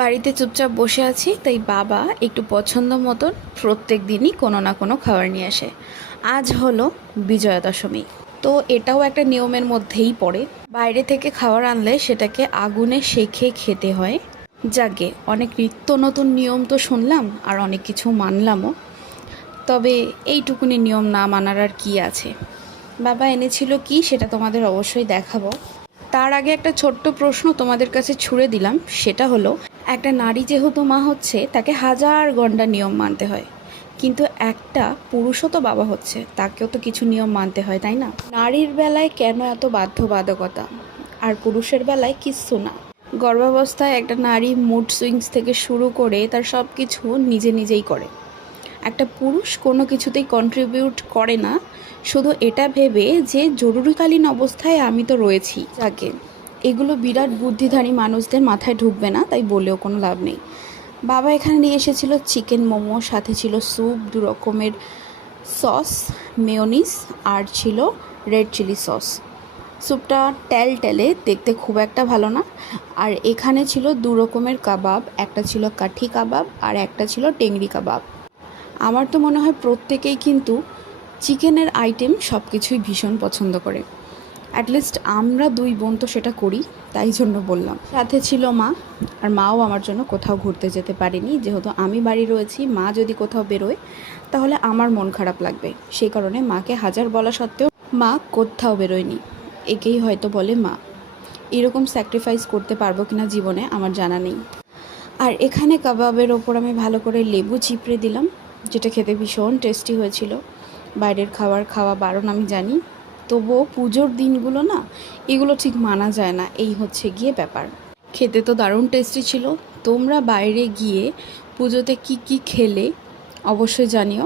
বাড়িতে চুপচাপ বসে আছি, তাই বাবা একটু পছন্দ মতন প্রত্যেক দিনই কোনো না কোনো খাবার নিয়ে আসে। আজ হলো বিজয়া দশমী, তো এটাও একটা নিয়মের মধ্যেই পড়ে। বাইরে থেকে খাবার আনলে সেটাকে আগুনে সেঁকে খেতে হয়। যাকে অনেক নিত্য নতুন নিয়ম তো শুনলাম, আর অনেক কিছু মানলামও, তবে এইটুকুনি নিয়ম না মানার আর কি আছে। বাবা এনেছিল কি সেটা তোমাদের অবশ্যই দেখাবো। তার আগে একটা ছোট্ট প্রশ্ন তোমাদের কাছে ছুড়ে দিলাম, সেটা হলো, একটা নারী যেহেতু মা হচ্ছে, তাকে হাজার গণ্ডা নিয়ম মানতে হয়, কিন্তু একটা পুরুষও তো বাবা হচ্ছে, তাকেও তো কিছু নিয়ম মানতে হয়, তাই না? নারীর বেলায় কেন এত বাধ্যবাধকতা, আর পুরুষের বেলায় কিচ্ছু না? গর্ভাবস্থায় একটা নারী মুড সুইংস থেকে শুরু করে তার সব কিছু নিজে নিজেই করে। একটা পুরুষ কোনো কিছুতেই কন্ট্রিবিউট করে না, শুধু এটা ভেবে যে জরুরিকালীন অবস্থায় আমি তো রয়েছি। যাকে এগুলো বিরাট বুদ্ধিধারী মানুষদের মাথায় ঢুকবে না, তাই বলেও কোনো লাভ নেই। বাবা এখানে নিয়ে এসেছিল চিকেন মোমো, সাথে ছিল স্যুপ, 2 রকমের সস, মেয়োনিজ, আর ছিল রেড চিলি সস। স্যুপটা টেলে দেখতে খুব একটা ভালো না। আর এখানে ছিল 2 রকমের কাবাব, একটা ছিল কাঠি কাবাব আর একটা ছিল টেংরি কাবাব। আমার তো মনে হয় প্রত্যেকেই কিন্তু চিকেনের আইটেম সব কিছুই ভীষণ পছন্দ করে। অ্যাটলিস্ট আমরা 2 বোন তো সেটা করি, তাই জন্য বললাম। সাথে ছিল মা, আর মাও আমার জন্য কোথাও ঘুরতে যেতে পারেনি, যেহেতু আমি বাড়ি রয়েছি। মা যদি কোথাও বেরোয় তাহলে আমার মন খারাপ লাগবে, সেই কারণে মাকে হাজার বলা সত্ত্বেও মা কোথাও বেরোয়নি। একেই হয়তো বলে মা। এরকম স্যাক্রিফাইস করতে পারবো কিনা জীবনে আমার জানা নেই। আর এখানে কাবাবের ওপর আমি ভালো করে লেবু চিপড়ে দিলাম, যেটা খেতে ভীষণ টেস্টি হয়েছিল। বাইরের খাবার খাওয়া বারণ আমি জানি, তবুও পুজোর দিনগুলো না, এগুলো ঠিক মানা যায় না, এই হচ্ছে গিয়ে ব্যাপার। খেতে তো দারুণ টেস্টি ছিল। তোমরা বাইরে গিয়ে পুজোতে কি কি খেলে অবশ্যই জানিও।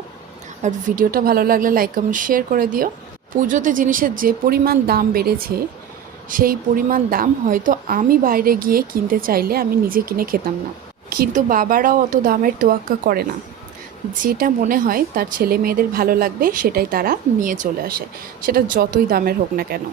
আর ভিডিওটা ভালো লাগলে লাইক কমেন্ট শেয়ার করে দিও। পুজোতে জিনিসের যে পরিমাণ দাম বেড়েছে, সেই পরিমাণ দাম হয়তো আমি বাইরে গিয়ে কিনতে চাইলে আমি নিজে কিনে খেতাম না, কিন্তু বাবারাও অত দামের তোয়াক্কা করে না। যেটা মনে হয় তার ছেলে মেয়েদের ভালো লাগবে সেটাই তারা নিয়ে চলে আসে, সেটা যতই দামের হোক না কেন।